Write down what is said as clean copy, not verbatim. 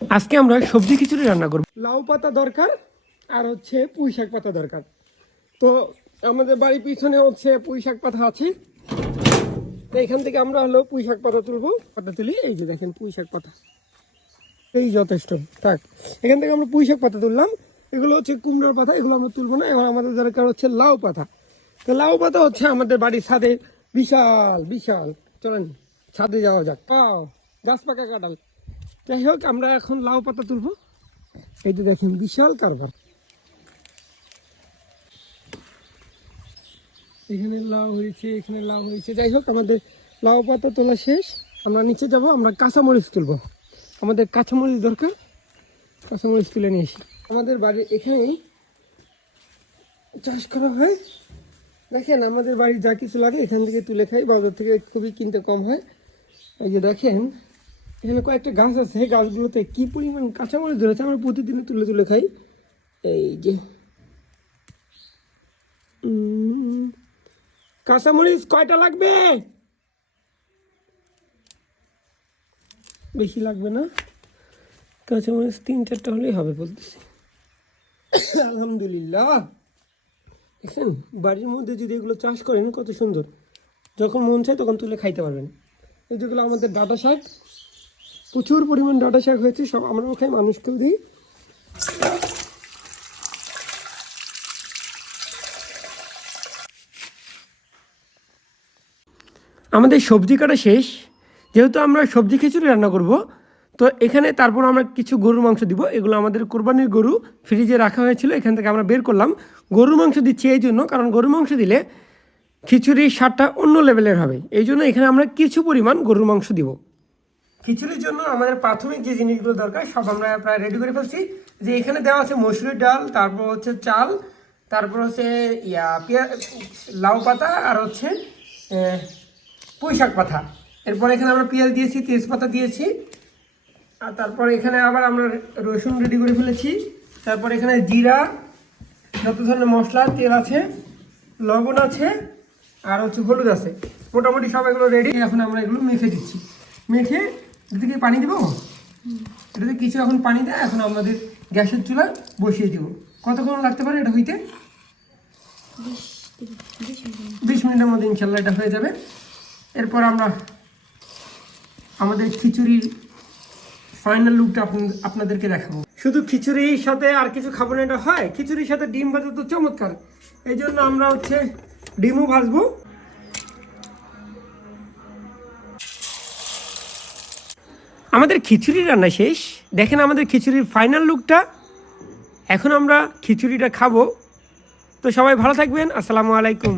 আজকে আমরা সবজি খিচুড়ি রান্না করব। লাউ পাতা দরকার আর হচ্ছে পুঁই শাক পাতা দরকার। তো আমাদের বাড়ির পিছনে হচ্ছে পুঁই শাক পাতা আছে, তো এখান থেকে আমরা হলো পুঁই শাক পাতা তুলবো। পাতা তুলি, এই যে দেখেন পুঁই শাক পাতা, এই যথেষ্ট থাক। এখান থেকে আমরা পুঁই শাক পাতা তুললাম, এগুলো হচ্ছে কুমড়োর পাতা, এগুলো আমরা তুলবো না। এবার আমাদের দরকার হচ্ছে লাউ পাতা। তো লাউ পাতা হচ্ছে আমাদের বাড়ির ছাদে বিশাল বিশাল, চলেন ছাদে যাওয়া যাক। পাও গাছ পাকা কাঁঠাল। যাই হোক, আমরা এখন লাউ পাতা তুলবো। এই যে দেখেন বিশাল কারবার, এখানে লাউ হয়েছে, এখানে লাউ হয়েছে। যাই হোক, আমাদের লাউ পাতা তোলা শেষ, আমরা নিচে যাব, আমরা কাঁচামরিচ তুলবো। আমাদের কাঁচামরিচ দরকার, কাঁচামরিচ তুলে নিয়ে এসি। আমাদের বাড়ির এখানেই চাষ করা হয়। দেখেন আমাদের বাড়ির যা কিছু লাগে এখান থেকে তুলে খাই, বাজার থেকে খুবই কিনতে কম হয়। এই যে দেখেন এখানে কয়েকটা গাছ আছে, গাছগুলোতে কি পরিমাণ কাঁচামরিচ ধরেছে, আমরা প্রতিদিন তুলে তুলে খাই। এই যে কাঁচামরিচ কয়টা লাগবে? বেশি লাগবে না, কাঁচামরিচ 3-4টা হলেই হবে বলতেছি। আলহামদুলিল্লাহ। দেখছেন বাড়ির মধ্যে যদি এগুলো চাষ করেন কত সুন্দর, যখন মন চায় তখন তুলে খাইতে পারবেন। এই যেগুলো আমাদের ডাঁটা শাক, প্রচুর পরিমাণ ডাঁটা শাক হয়েছে, সব আমরাও খাই, মানুষকেও দিই। আমাদের সবজি কাটা শেষ, যেহেতু আমরা সবজি খিচুড়ি রান্না করব, তো এখানে তারপর আমরা কিছু গরুর মাংস দিব। এগুলো আমাদের কোরবানির গরু ফ্রিজে রাখা হয়েছিল, এখান থেকে আমরা বের করলাম। গরুর মাংস দিচ্ছি এই জন্য, কারণ গরুর মাংস দিলে খিচুড়ির স্বাদটা অন্য লেভেলের হবে, এই জন্য এখানে আমরা কিছু পরিমাণ গরুর মাংস দিব। খিচুড়ির জন্য আমাদের প্রাথমিক যে জিনিসগুলো দরকার সব আমরা প্রায় রেডি করে ফেলছি। যে এখানে দেওয়া আছে মসুরির ডাল, তারপর হচ্ছে চাল, তারপর হচ্ছে লাউ পাতা, আর হচ্ছে পুঁই শাক পাতা। এরপর এখানে আমরা পেঁয়াজ দিয়েছি, তেজপাতা দিয়েছি, আর তারপর এখানে আবার আমরা রসুন রেডি করে ফেলেছি। তারপর এখানে জিরা, যত ধরনের মশলা, তেল আছে, লবণ আছে, আর হচ্ছে হলুদ আছে। মোটামুটি সব এগুলো রেডি। এখন আমরা এগুলো মেখে দিচ্ছি। মেখে এটাতে কি পানি দেবো, এটাতে কিছু এখন পানি দেয়। এখন আমাদের গ্যাসের চুলা বসিয়ে দিব। কতক্ষণ লাগতে পারে এটা হইতে? 20 মিনিটের মধ্যে ইনশাল্লাহ এটা হয়ে যাবে। এরপর আমরা আমাদের খিচুড়ির ফাইনাল লুকটা আপনাদেরকে দেখাবো। শুধু খিচুড়ির সাথে আর কিছু খাবো না, এটা হয়। খিচুড়ির সাথে ডিম ভাজা তো চমৎকার, এই জন্য আমরা হচ্ছে ডিমও ভাজবো। আমাদের খিচুড়ি রান্না শেষ, দেখেন আমাদের খিচুড়ির ফাইনাল লুকটা। এখন আমরা খিচুড়িটা খাবো। তো সবাই ভালো থাকবেন, আসসালামু আলাইকুম।